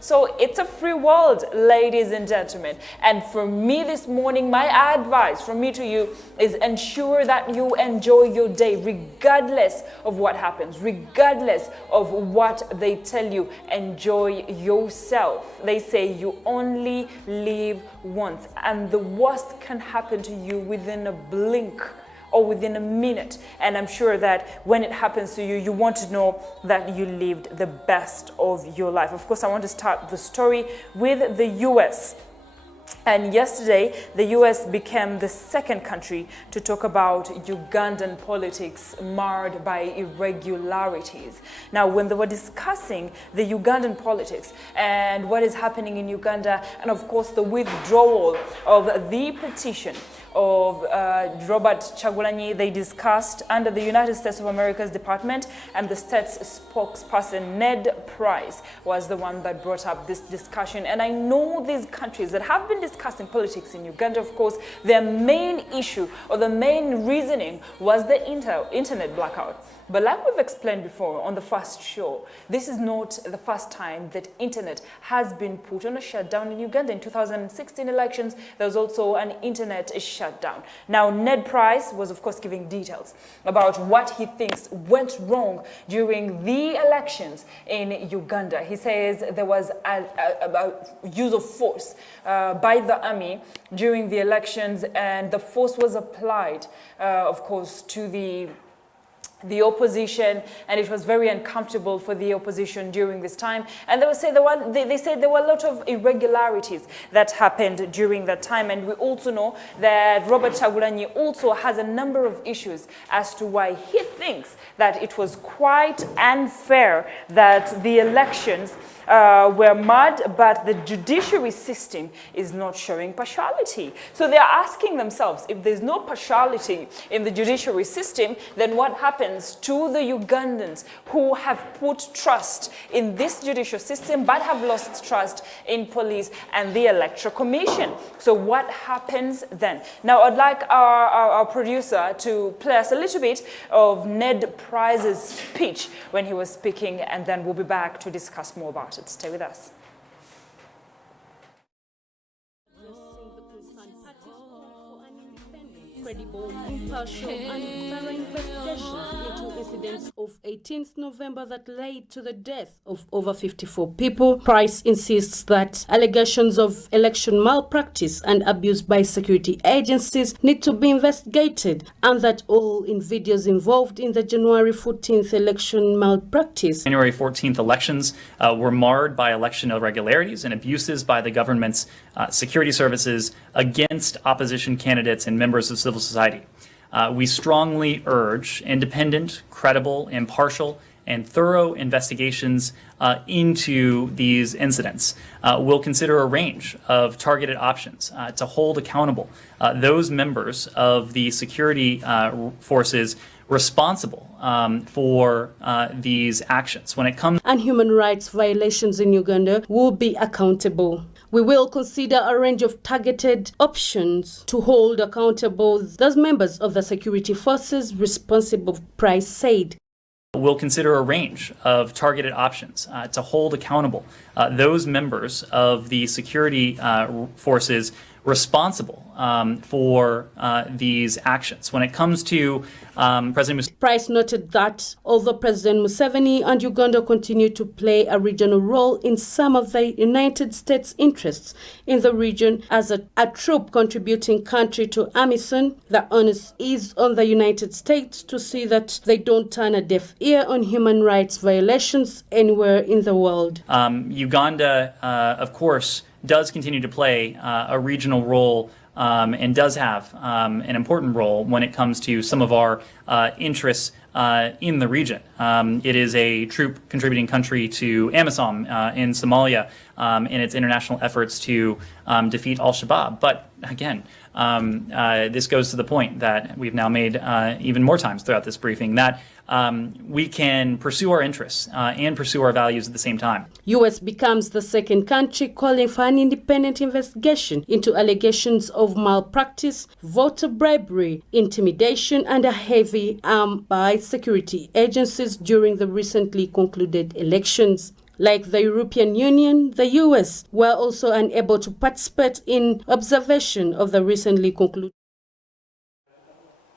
So it's a free world, ladies and gentlemen. And for me this morning, my advice from me to you is ensure that you enjoy your day regardless of what happens, regardless of what they tell you. Enjoy yourself. They say you only live once, and the worst can happen to you within a blink or within a minute. And I'm sure that when it happens to you, you want to know that you lived the best of your life. Of course, I want to start the story with the US. And yesterday, the US became the second country to talk about Ugandan politics marred by irregularities. Now, when they were discussing the Ugandan politics and what is happening in Uganda, and of course the withdrawal of the petition of Robert Chagulanyi, they discussed under the United States of America's Department, and the state's spokesperson Ned Price was the one that brought up this discussion. And I know these countries that have been discussing politics in Uganda, of course, their main issue or the main reasoning was the internet blackout. But like we've explained before on the first show, this is not the first time that internet has been put on a shutdown in Uganda. In 2016 elections, there was also an internet shutdown. Now, Ned Price was, of course, giving details about what he thinks went wrong during the elections in Uganda. He says there was a use of force by the army during the elections, and the force was applied, of course, to the opposition, and it was very uncomfortable for the opposition during this time. And they said there were a lot of irregularities that happened during that time. And we also know that Robert Chagulanyi also has a number of issues as to why he thinks that it was quite unfair that the elections were mud, but the judiciary system is not showing partiality. So they are asking themselves, if there's no partiality in the judiciary system, then what happens to the Ugandans who have put trust in this judicial system but have lost trust in police and the Electoral Commission? So what happens then? Now, I'd like our producer to play us a little bit of Ned Price's speech when he was speaking, and then we'll be back to discuss more about it. Stay with us. Credible, impartial, and thorough investigations into incidents of 18th November that led to the death of over 54 people. Price insists that allegations of election malpractice and abuse by security agencies need to be investigated, and that all individuals involved in the January 14th election malpractice. January 14th elections were marred by election irregularities and abuses by the government's security services against opposition candidates and members of civil society. We strongly urge independent, credible, impartial, and thorough investigations into these incidents. We'll consider a range of targeted options to hold accountable those members of the security forces responsible for these actions. When it comes and human rights violations in Uganda will be accountable. We will consider a range of targeted options to hold accountable those members of the security forces responsible, Price said. We'll consider a range of targeted options to hold accountable those members of the security forces responsible for these actions. When it comes to President Price noted that although President Museveni and Uganda continue to play a regional role in some of the United States' interests in the region as a troop contributing country to AMISOM, the onus is on the United States to see that they don't turn a deaf ear on human rights violations anywhere in the world. Uganda, of course, does continue to play a regional role and does have an important role when it comes to some of our interests in the region. It is a troop contributing country to AMISOM in Somalia in its international efforts to defeat al-Shabaab. But again, this goes to the point that we've now made even more times throughout this briefing, that we can pursue our interests and pursue our values at the same time. U.S. becomes the second country calling for an independent investigation into allegations of malpractice, voter bribery, intimidation, and a heavy arm by security agencies during the recently concluded elections. like the European Union, the US, were also unable to participate in observation of the recently concluded.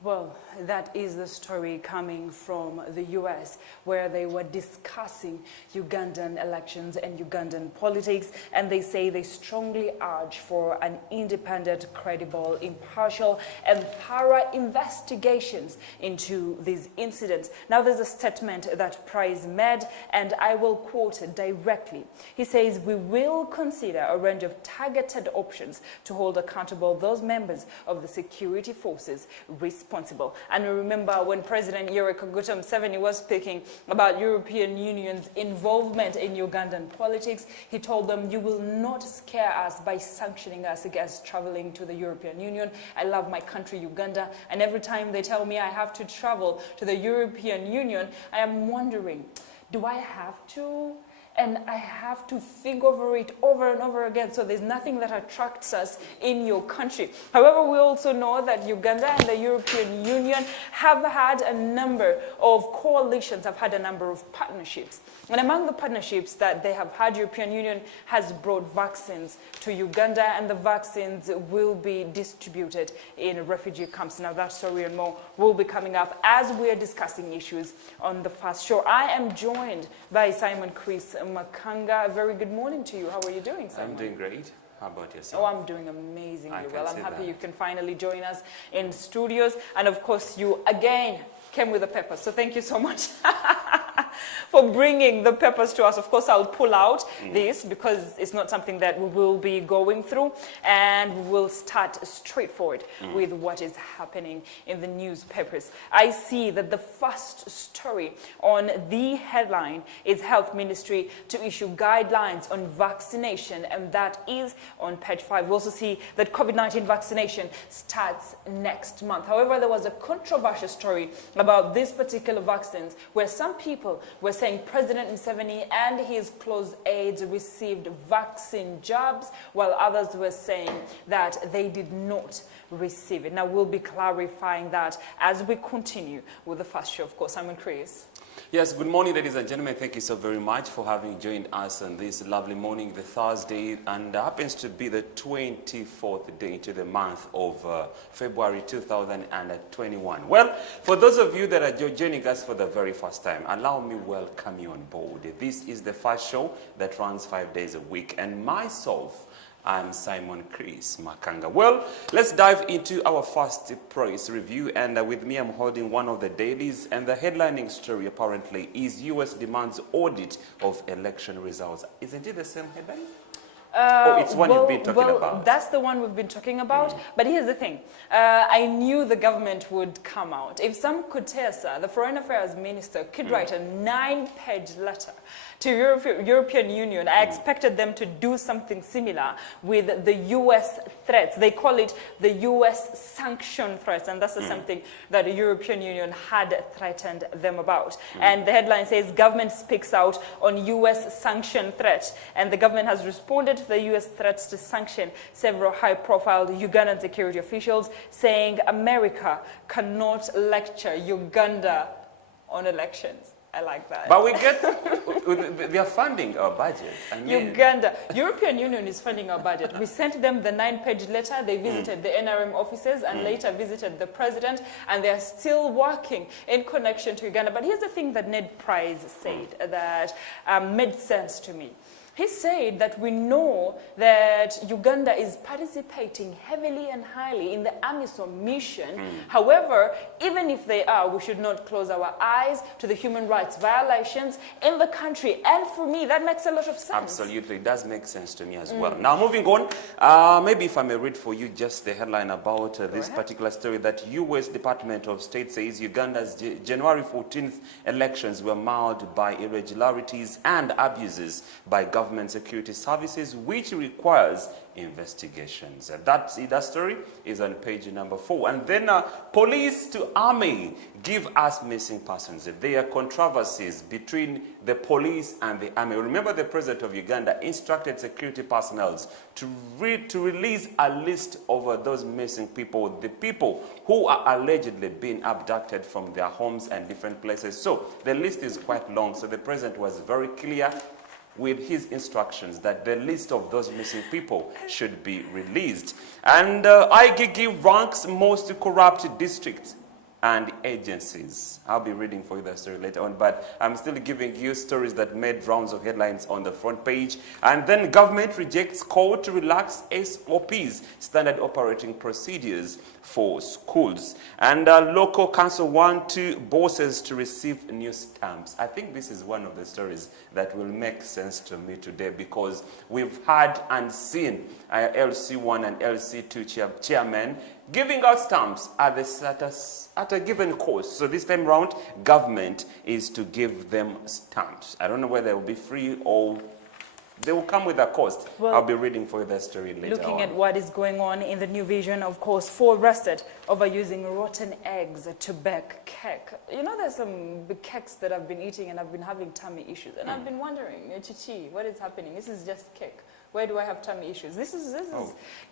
Well, that is the story coming from the US, where they were discussing Ugandan elections and Ugandan politics, and they say they strongly urge for an independent, credible, impartial, and thorough investigations into these incidents. Now, there's a statement that Price made, and I will quote it directly. He says, "We will consider a range of targeted options to hold accountable those members of the security forces responsible." And remember when President Yoweri Kaguta Museveni was speaking about European Union's involvement in Ugandan politics, he told them, "You will not scare us by sanctioning us against traveling to the European Union. I love my country, Uganda, and every time they tell me I have to travel to the European Union, I am wondering, do I have to? And I have to think over it over and over again. So there's nothing that attracts us in your country." However, we also know that Uganda and the European Union have had a number of coalitions, have had a number of partnerships. And among the partnerships that they have had, European Union has brought vaccines to Uganda, and the vaccines will be distributed in refugee camps. Now, that story and more will be coming up as we are discussing issues on the first show. I am joined by Simon Chris Makanga. A very good morning to you. How are you doing, Simon? I'm doing great. How about yourself? Oh, I'm doing amazingly well. I'm happy that. you can finally join us in studios. And of course, you again came with the peppers. So thank you so much for bringing the peppers to us. Of course, I'll pull out this because it's not something that we will be going through. And we'll start straightforward with what is happening in the newspapers. I see that the first story on the headline is Health Ministry to issue guidelines on vaccination, and that is on page 5. We also see that COVID-19 vaccination starts next month. However, there was a controversial story about these particular vaccines where some people were saying President Museveni and his close aides received vaccine jabs, while others were saying that they did not receive it. Now, we'll be clarifying that as we continue with the first show. Of course, I'm Chris. Yes, good morning, ladies and gentlemen. Thank you so very much for having joined us on this lovely morning, the Thursday, and happens to be the 24th day into the month of February 2021. Well, for those of you that are joining us for the very first time, allow me welcome you on board. This is the first show that runs 5 days a week, and myself, I'm Simon Chris Makanga. Well, let's dive into our first price review, and with me I'm holding one of the dailies, and the headlining story apparently is US demands audit of election results. Isn't it the same headline? It's one you've been talking about. That's the one we've been talking about. But here's the thing. I knew the government would come out. If Sam Kutesa, the Foreign Affairs Minister, could write a 9-page letter to European Union, I expected them to do something similar with the US threats. They call it the US sanction threats, and that's something that the European Union had threatened them about. And the headline says, government speaks out on US sanction threat, and the government has responded to the US threats to sanction several high-profile Ugandan security officials, saying America cannot lecture Uganda on elections. I like that. But we get, they are funding our budget. I mean, Uganda. European Union is funding our budget. We sent them the 9-page letter. They visited the NRM offices and later visited the president, and they are still working in connection to Uganda. But here's the thing that Ned Price said that made sense to me. He said that we know that Uganda is participating heavily and highly in the AMISOM mission. However, even if they are, we should not close our eyes to the human rights violations in the country. And for me, that makes a lot of sense. Absolutely, it does make sense to me as well. Now, moving on, maybe if I may read for you just the headline about this particular story, that U.S. Department of State says Uganda's January 14th elections were marred by irregularities and abuses by government security services, which requires investigations. That story is on page number 4. And then police to army give us missing persons. There are controversies between the police and the army. Remember, the president of Uganda instructed security personnel to release a list of those missing people, the people who are allegedly being abducted from their homes and different places. So the list is quite long. So the president was very clear. with his instructions that the list of those missing people should be released. And IGG ranks most corrupt districts and agencies. I'll be reading for you that story later on, but I'm still giving you stories that made rounds of headlines on the front page. And then government rejects call to relax SOPs, standard operating procedures for schools. And local council want bosses to receive new stamps. I think this is one of the stories that will make sense to me today, because we've had and seen LC1 and LC2 chairmen giving out stamps at the status at a given cost. So this time round, government is to give them stamps. I don't know whether they will be free or they will come with a cost. Well, I'll be reading for you that story later looking on. at what is going on in the New Vision, of course, 4 arrested over using rotten eggs to bake cake. You know, there's some big cakes that I've been eating and I've been having tummy issues. And I've been wondering, Chichi, what is happening? This is just cake. Why do I have tummy issues? This is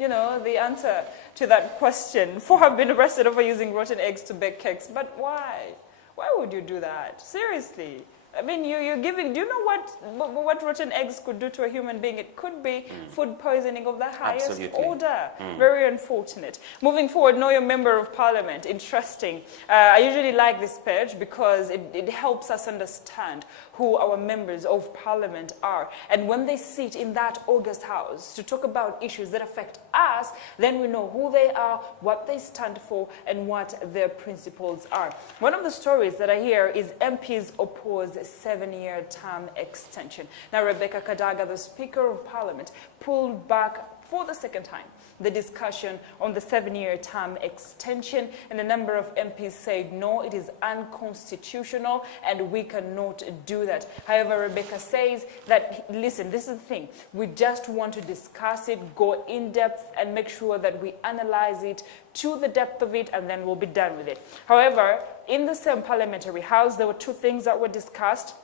you know, the answer to that question. 4 have been arrested over using rotten eggs to bake cakes. But why? Why would you do that? Seriously. I mean, you're giving, do you know what rotten eggs could do to a human being? It could be food poisoning of the highest Absolutely. order. Very unfortunate. Moving forward, know your member of parliament. Interesting. I usually like this page because it helps us understand who our members of parliament are. And when they sit in that august house to talk about issues that affect us, then we know who they are, what they stand for, and what their principles are. One of the stories that I hear is MPs oppose 7-year term extension. Now, Rebecca Kadaga, the Speaker of Parliament, pulled back for the second time the discussion on the 7-year term extension, and a number of MPs said no, it is unconstitutional and we cannot do that. However, Rebecca says that, listen, this is the thing, we just want to discuss it, go in depth and make sure that we analyze it to the depth of it, and then we'll be done with it. However, in the same parliamentary house, there were 2 things that were discussed.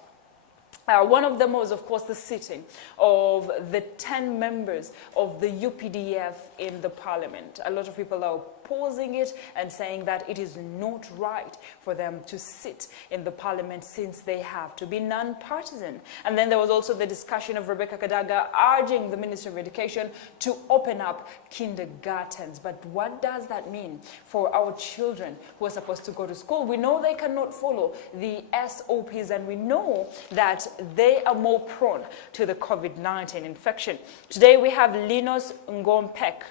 One of them was, of course, the sitting of the 10 members of the UPDF in the parliament. A lot of people are opposing it and saying that it is not right for them to sit in the parliament since they have to be non-partisan. And then there was also the discussion of Rebecca Kadaga urging the Minister of Education to open up kindergartens. But what does that mean for our children who are supposed to go to school? We know they cannot follow the SOPs, and we know that they are more prone to the COVID-19 infection. Today we have Linus Ngompek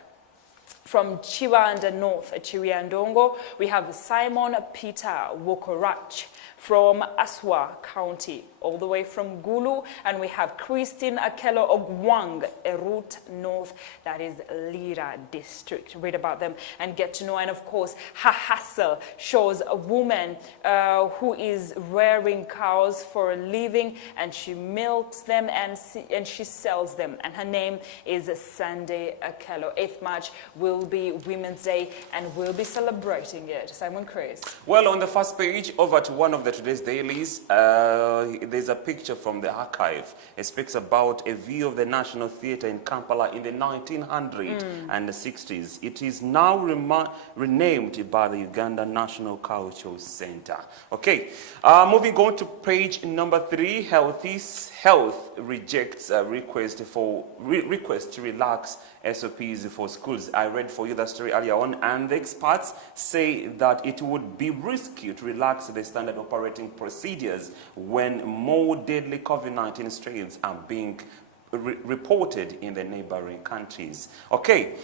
from Chiwanda North, Chiriandongo. We have Simon Peter Wokorach from Aswa County, all the way from Gulu. And we have Christine Akelo Ogwang, Erut North, that is Lira District. Read about them and get to know. And of course, her hustle shows a woman who is rearing cows for a living, and she milks them and she sells them. And her name is Sunday Akelo. 8th March will be Women's Day, and we'll be celebrating it. Simon Chris. Well, on the first page, over to one of today's dailies, there's a picture from the archive. It speaks about a view of the National Theatre in Kampala in the 1960s. It is now renamed by the Uganda National Cultural Center. Okay, moving on to page number 3, Health rejects a request to relax SOPs for schools. I read for you that story earlier on, and the experts say that it would be risky to relax the standard operating procedures when more deadly COVID-19 strains are being reported in the neighboring countries. Okay,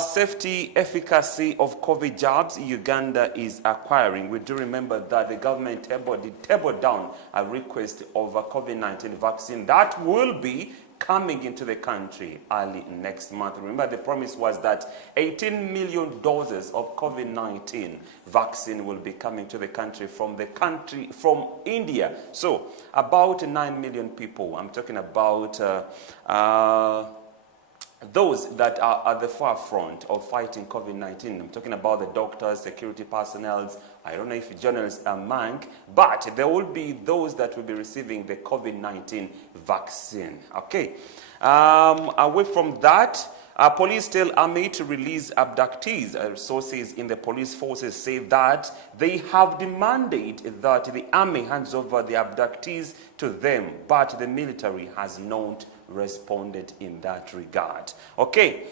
safety efficacy of COVID jabs Uganda is acquiring. We do remember that the government tabled down a request of a COVID-19 vaccine that will be coming into the country early next month. Remember, the promise was that 18 million doses of COVID-19 vaccine will be coming to the country from India. So about 9 million people. I'm talking about those that are at the far front of fighting COVID-19. I'm talking about the doctors, security personnel. I don't know if journalists are among, but there will be those that will be receiving the COVID-19 vaccine. Okay. Away from that, Police tell army to release abductees. Sources in the police forces say that they have demanded that the army hands over the abductees to them, but the military has not responded in that regard. Okay.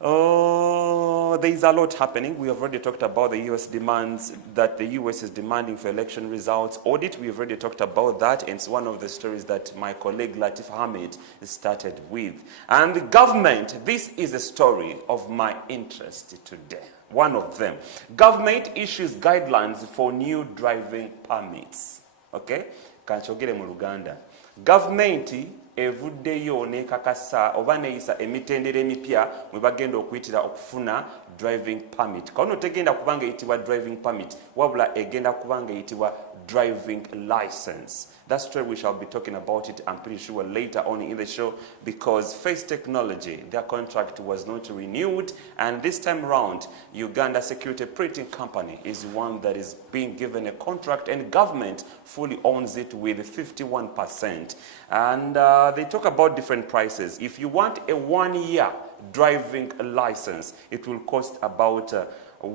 There is a lot happening. We have already talked about the U.S. demands that the U.S. is demanding for election results audit. We have already talked about that, and it's one of the stories that my colleague Latif Hamid started with. And the government, this is a story of my interest today. One of them. Government issues guidelines for new driving permits. Okay? Kanchogere mu Uganda. Government evuddeyo nekakasa oba neeyisa emitendera emipya mwe bagenda okuyitira okufuna driving permit. Kano tegenda kubanga eyitibwa driving permit, wabula egenda kubanga eyitibwa driving license. That story we shall be talking about it, I'm pretty sure, later on in the show, because Face Technology, their contract was not renewed, and this time around, Uganda Security Printing Company is one that is being given a contract, and government fully owns it with 51%. And they talk about different prices. If you want a 1-year driving license, it will cost about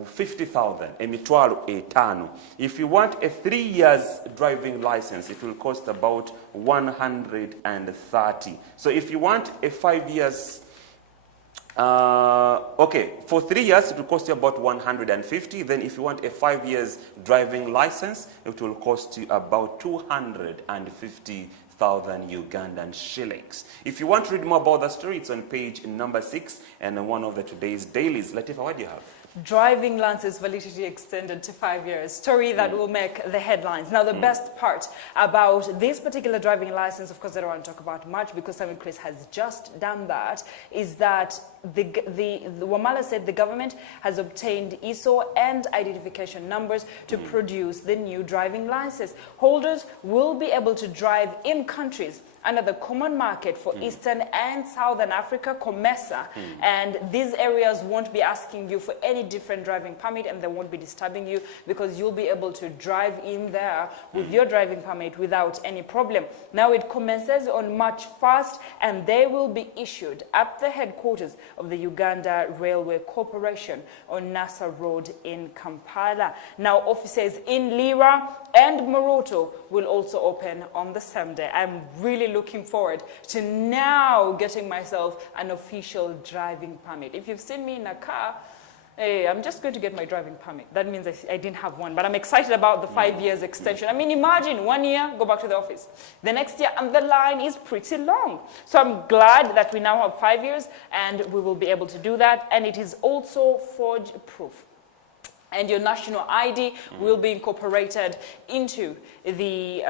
50,000, emitwalo etano. If you want a 3 years driving license, it will cost about 130. So if you want a 5 years, okay, for 3 years it will cost you about 150. Then if you want a 5 years driving license, it will cost you about 250,000 Ugandan shillings. If you want to read more about that story, it's on page number 6 and one of the today's dailies. Latifa, what do you have? Driving license validity extended to 5 years. Story that will make the headlines. Now, the best part about this particular driving license, of course, I don't want to talk about much because Simon Chris has just done that, is that the Wamala said the government has obtained ISO and identification numbers to produce the new driving license. Holders will be able to drive in countries under the common market for Eastern and Southern Africa, COMESA, and these areas won't be asking you for any different driving permit, and they won't be disturbing you because you'll be able to drive in there with your driving permit without any problem. Now it commences on March 1st, and they will be issued at the headquarters of the Uganda Railway Corporation on Nasa Road in Kampala. Now offices in Lira and Moroto will also open on the same day. I'm really looking forward to now getting myself an official driving permit. If you've seen me in a car, hey, I'm just going to get my driving permit. That means I didn't have one, but I'm excited about the 5 years extension. I mean, imagine 1 year, go back to the office. The next year, and the line is pretty long. So I'm glad that we now have 5 years, and we will be able to do that. And it is also forge proof. And your national ID will be incorporated into the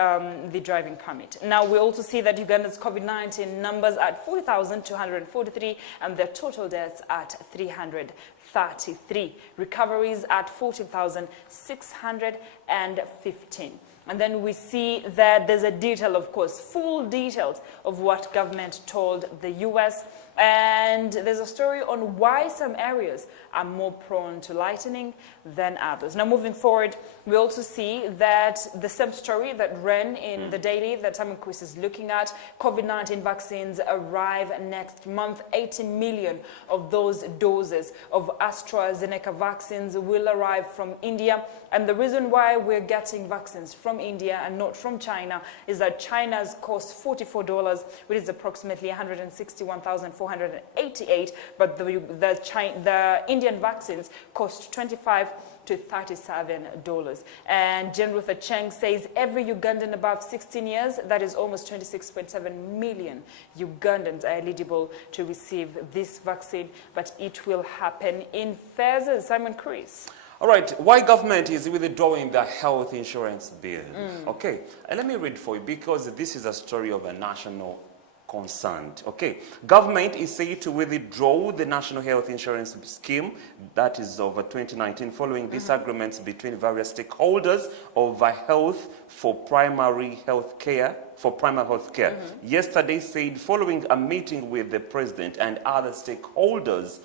driving permit. Now, we also see that Uganda's COVID-19 numbers at 40,243 and the total deaths at 333. Recoveries at 14,615. And then we see that there's a detail, of course, full details of what government told the US. And there's a story on why some areas are more prone to lightning than others. Now, moving forward, we also see that the same story that ran in the daily that Simon Chris is looking at, COVID-19 vaccines arrive next month. 80 million of those doses of AstraZeneca vaccines will arrive from India. And the reason why we're getting vaccines from India and not from China is that China's cost $44, which is approximately 161,488, but the Indian vaccines cost $25 to $37. And Jen Ruther Cheng says every Ugandan above 16 years, that is almost 26.7 million Ugandans, are eligible to receive this vaccine, but it will happen in phases. Simon Chris. All right, why government is withdrawing the health insurance bill? Okay, let me read for you because this is a story of a national concern. Okay, government is said to withdraw the national health insurance scheme that is over 2019 following disagreements between various stakeholders over health for primary health care. Yesterday said following a meeting with the president and other stakeholders,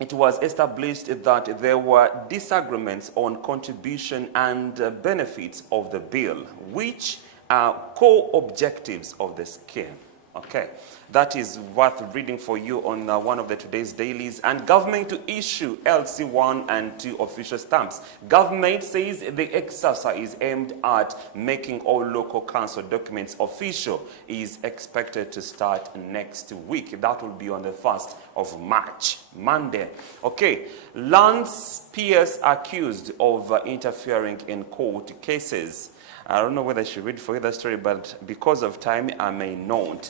it was established that there were disagreements on contribution and benefits of the bill, which are core objectives of the scheme. Okay, that is worth reading for you on one of the today's dailies. And government to issue LC1 and 2 official stamps. Government says the exercise aimed at making all local council documents official is expected to start next week. That will be on the 1st of March, Monday. Okay, Lance Pierce accused of interfering in court cases. I don't know whether I should read for you that story, but because of time, I may not.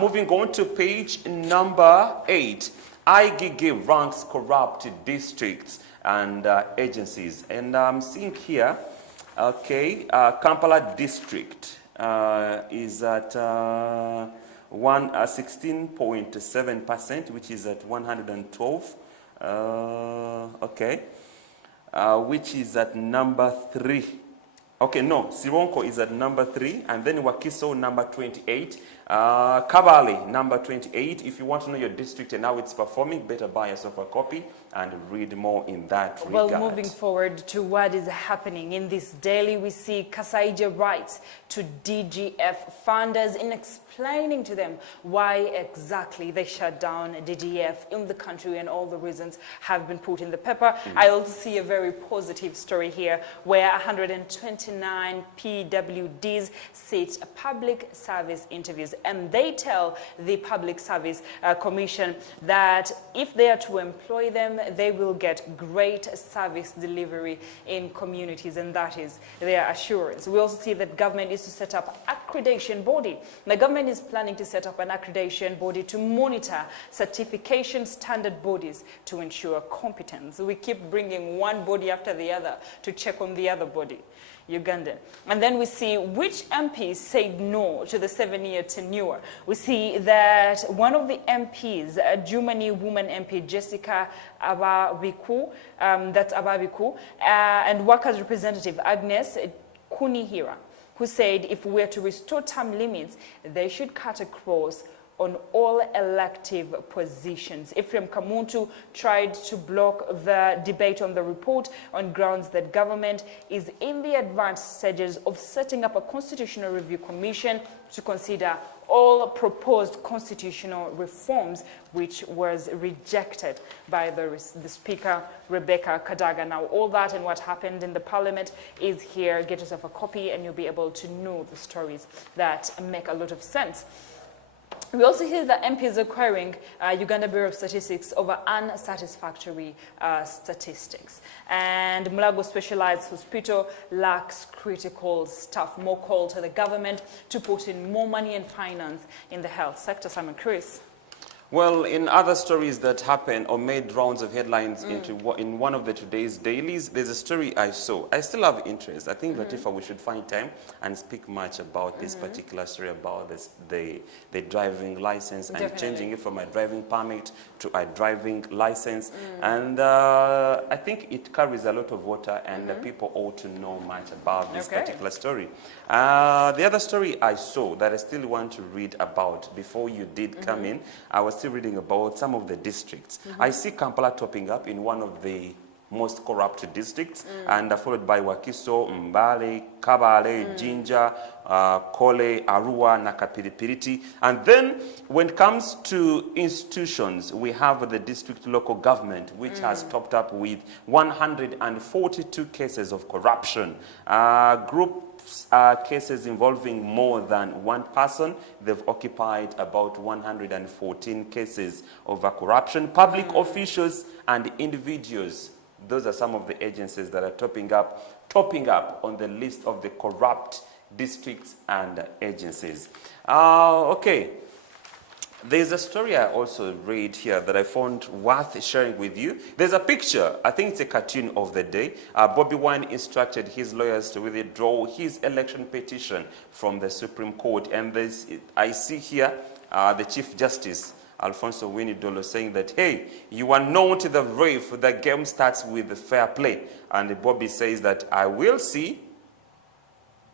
Moving on to page number 8. IGG ranks corrupt districts and agencies. And I'm seeing here, okay, Kampala district is at 16.7%, which is at 112. Okay, which is at number 3. Okay, no, Sironko is at number 3, and then Wakiso number 28, Kabale number 28. If you want to know your district and how it's performing, better buy yourself a copy and read more in that regard. Well, moving forward to what is happening in this daily, we see Kasaija writes to DGF funders in explaining to them why exactly they shut down DGF in the country, and all the reasons have been put in the paper. I also see a very positive story here where 129 PWDs sit public service interviews, and they tell the Public Service Commission that if they are to employ them, they will get great service delivery in communities, and that is their assurance. We also see that government is to set up accreditation body. The government is planning to set up an accreditation body to monitor certification standard bodies to ensure competence. We keep bringing one body after the other to check on the other body. Ugandan. And then we see which MPs said no to the 7-year tenure. We see that one of the MPs, a Jumani woman MP, Jessica Ababiku, that's Ababiku, and workers representative Agnes Kunihira, who said if we are to restore term limits, they should cut across on all elective positions. Ephraim Kamuntu tried to block the debate on the report on grounds that government is in the advanced stages of setting up a constitutional review commission to consider all proposed constitutional reforms, which was rejected by the Speaker, Rebecca Kadaga. Now, all that and what happened in the Parliament is here. Get yourself a copy and you'll be able to know the stories that make a lot of sense. We also hear that MPs are querying Uganda Bureau of Statistics over unsatisfactory statistics. And Mulago Specialized Hospital lacks critical staff. More call to the government to put in more money and finance in the health sector. Simon Chris. Well, in other stories that happened or made rounds of headlines in one of the today's dailies, there's a story I saw. I still have interest. I think, Latifa, we should find time and speak much about this particular story about the driving license and changing it from a driving permit to a driving license. And I think it carries a lot of water, and people ought to know much about this particular story. The other story I saw that I still want to read about before you did come in, I was still reading about some of the districts. I see Kampala topping up in one of the most corrupt districts, and followed by Wakiso, Mbale, Kabale, Jinja, Kole, Arua, Nakapiripiriti. And then when it comes to institutions, we have the district local government, which has topped up with 142 cases of corruption. Cases involving more than one person. They've occupied about 114 cases of corruption. Public officials and individuals, those are some of the agencies that are topping up on the list of the corrupt districts and agencies. Okay. There's a story I also read here that I found worth sharing with you. There's a picture, I think it's a cartoon of the day. Bobby Wine instructed his lawyers to withdraw his election petition from the Supreme Court. And I see here the Chief Justice, Alfonso Winnie Dolo, saying that, hey, you are not the ref, the game starts with fair play. And Bobby says that I will see,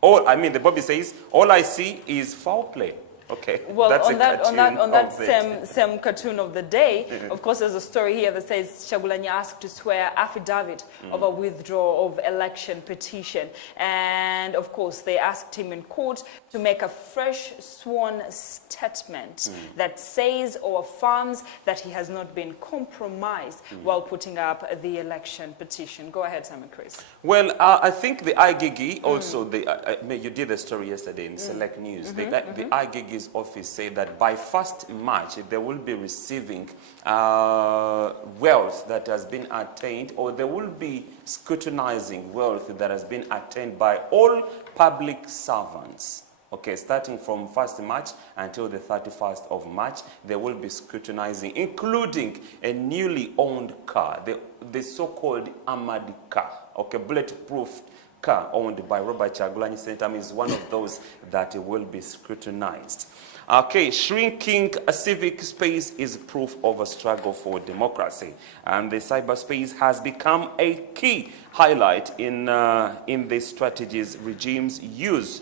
the Bobby says, all I see is foul play. Okay. Well, That's on that of it. same cartoon of the day, of course, there's a story here that says Chagulanyi asked to swear affidavit of a withdrawal of election petition. And of course, they asked him in court to make a fresh sworn statement that says or affirms that he has not been compromised while putting up the election petition. Go ahead, Simon Chris. Well, I think the IGIGI also, you did a story yesterday in Select News. The IGIGI's office said that by 1st March, they will be receiving wealth that has been attained, or they will be scrutinizing wealth that has been attained by all public servants. Okay, starting from 1st March until the 31st of March, they will be scrutinizing, including a newly owned car, the so-called armored car, okay, bulletproof car owned by Robert Chagulanyi Sentam is one of those that will be scrutinized. Okay, shrinking a civic space is proof of a struggle for democracy, and the cyberspace has become a key highlight in the strategies regimes use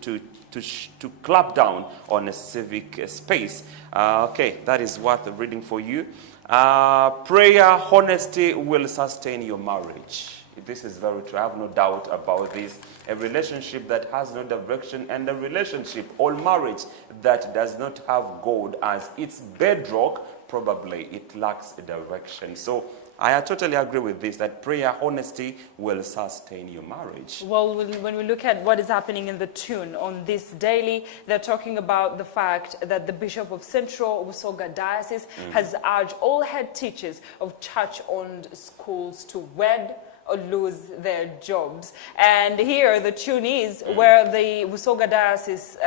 to clamp down on a civic space. Okay, that is worth reading for you. Prayer, honesty will sustain your marriage. This is very true. I have no doubt about this. A relationship that has no direction, and a relationship or marriage that does not have God as its bedrock, probably it lacks a direction. So I totally agree with this, that prayer, honesty will sustain your marriage. Well, when we look at what is happening in the tune on this daily, they're talking about the fact that the Bishop of Central Busoga Diocese has urged all head teachers of church-owned schools to wed or lose their jobs. And here the tune is where the Busoga Diocese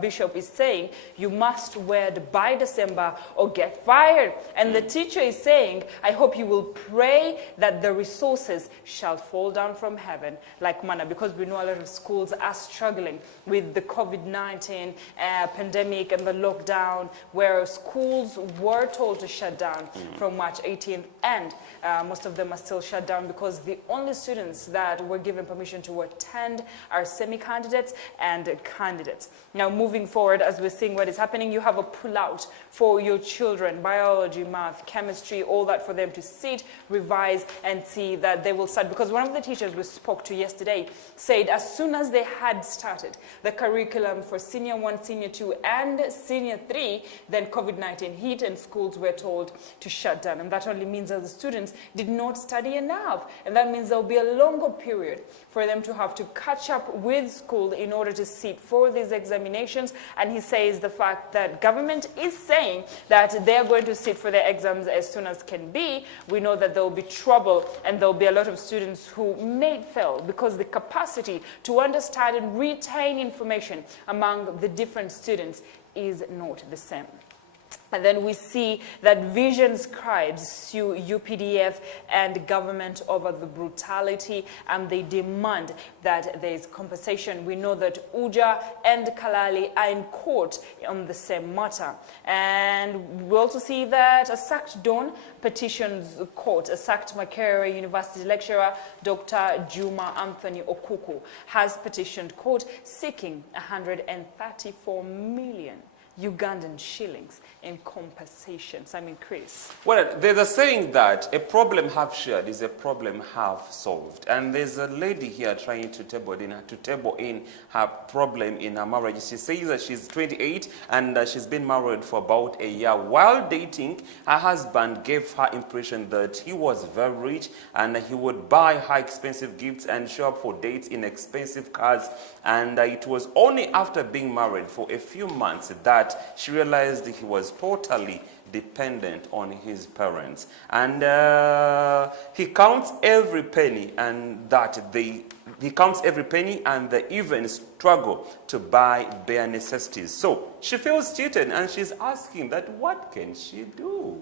bishop is saying, you must wed by December or get fired. And the teacher is saying, I hope you will pray that the resources shall fall down from heaven like manna, because we know a lot of schools are struggling with the COVID-19 pandemic and the lockdown, where schools were told to shut down from March 18th, and most of them are still shut down because the only students that were given permission to attend are semi-candidates and candidates. Now, moving forward, as we're seeing what is happening, you have a pull-out for your children, biology, math, chemistry, all that, for them to sit, revise, and see that they will start. Because one of the teachers we spoke to yesterday said as soon as they had started the curriculum for Senior 1, Senior 2, and Senior 3, then COVID-19 hit and schools were told to shut down. And that only means that the students did not study enough. And that means there will be a longer period for them to have to catch up with school in order to sit for these examinations. And he says the fact that government is saying that they're going to sit for their exams as soon as can be, we know that there will be trouble, and there will be a lot of students who may fail because the capacity to understand and retain information among the different students is not the same. And then we see that Vision Scribes sue UPDF and government over the brutality, and they demand that there is compensation. We know that Uja and Kalali are in court on the same matter. And we also see that a sacked Don petitions court. A sacked Makerere University lecturer, Dr. Juma Anthony Okuku, has petitioned court seeking 134 million Ugandan shillings in compensation. Simon Chris. Well, there's a saying that a problem half shared is a problem half solved. And there's a lady here trying to table in her problem in her marriage. She says that she's 28 and she's been married for about a year. While dating, her husband gave her impression that he was very rich and he would buy her expensive gifts and show up for dates in expensive cars. And it was only after being married for a few months that she realized he was totally dependent on his parents. And he counts every penny, and they even struggle to buy bare necessities. So she feels cheated, and she's asking that what can she do?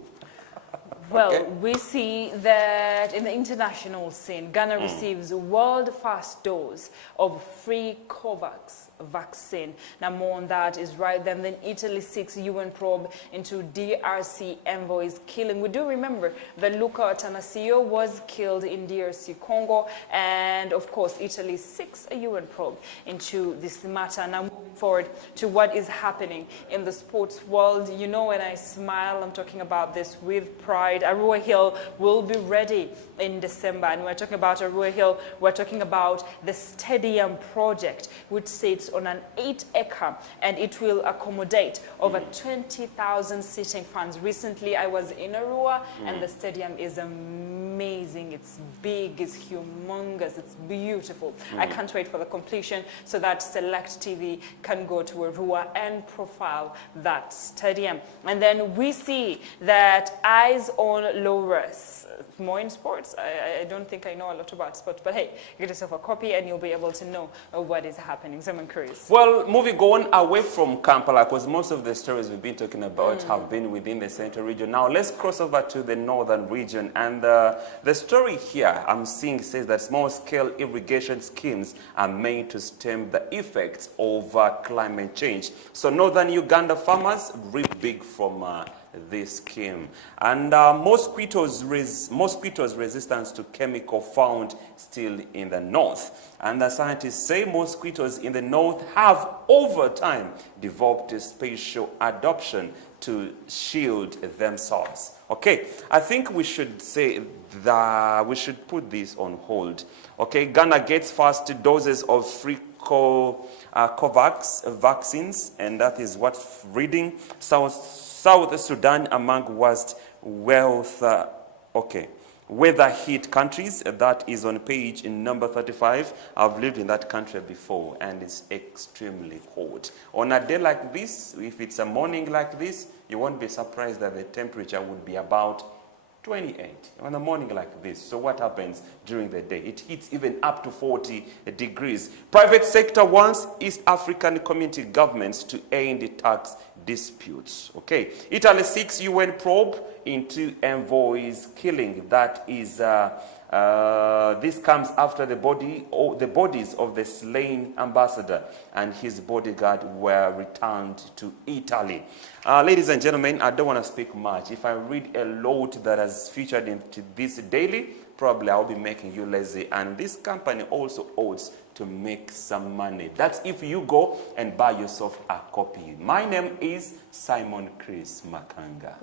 Well, Okay. we see that in the international scene, Ghana receives world first dose of free COVAX vaccine. Now, more on that is right then. Then Italy seeks UN probe into DRC envoys killing. We do remember that Luca Atanasio was killed in DRC Congo, and of course, Italy seeks a UN probe into this matter. Now, moving forward to what is happening in the sports world, you know, when I smile, I'm talking about this with pride. Arua Hill will be ready in December, and we're talking about Arua Hill. We're talking about the stadium project, which sits on an 8-acre, and it will accommodate over 20,000 seating fans. Recently, I was in Arua, and the stadium is amazing. It's big, it's humongous, it's beautiful. I can't wait for the completion so that Select TV can go to Arua and profile that stadium. And then we see that eyes on Lourdes. More in sports. I don't think I know a lot about sports, but hey, get yourself a copy and you'll be able to know what is happening. So I'm curious. Well, moving on away from Kampala, because most of the stories we've been talking about have been within the central region. Now, let's cross over to the northern region. And the story here I'm seeing says that small-scale irrigation schemes are made to stem the effects of climate change. So northern Uganda farmers reap big from this scheme. And mosquitoes resistance to chemical found still in the north. And the scientists say mosquitoes in the north have over time developed a spatial adaptation to shield themselves. Okay, I think we should say that we should put this on hold. Okay, Ghana gets first doses of free COVAX vaccines, and that is what reading. South Sudan among worst weather-hit countries. That is on page in number 35. I've lived in that country before, and it's extremely hot. On a day like this, if it's a morning like this, you won't be surprised that the temperature would be about 28 on a morning like this. So what happens during the day? It hits even up to 40 degrees. Private sector wants East African community governments to end tax disputes. Okay. Italy seeks UN probe into envoys killing. That is, this comes after the bodies of the slain ambassador and his bodyguard were returned to Italy. Ladies and gentlemen, I don't want to speak much. If I read a lot that has featured into this daily, probably I'll be making you lazy. And this company also owes to make some money. That's if you go and buy yourself a copy. My name is Simon Chris Makanga.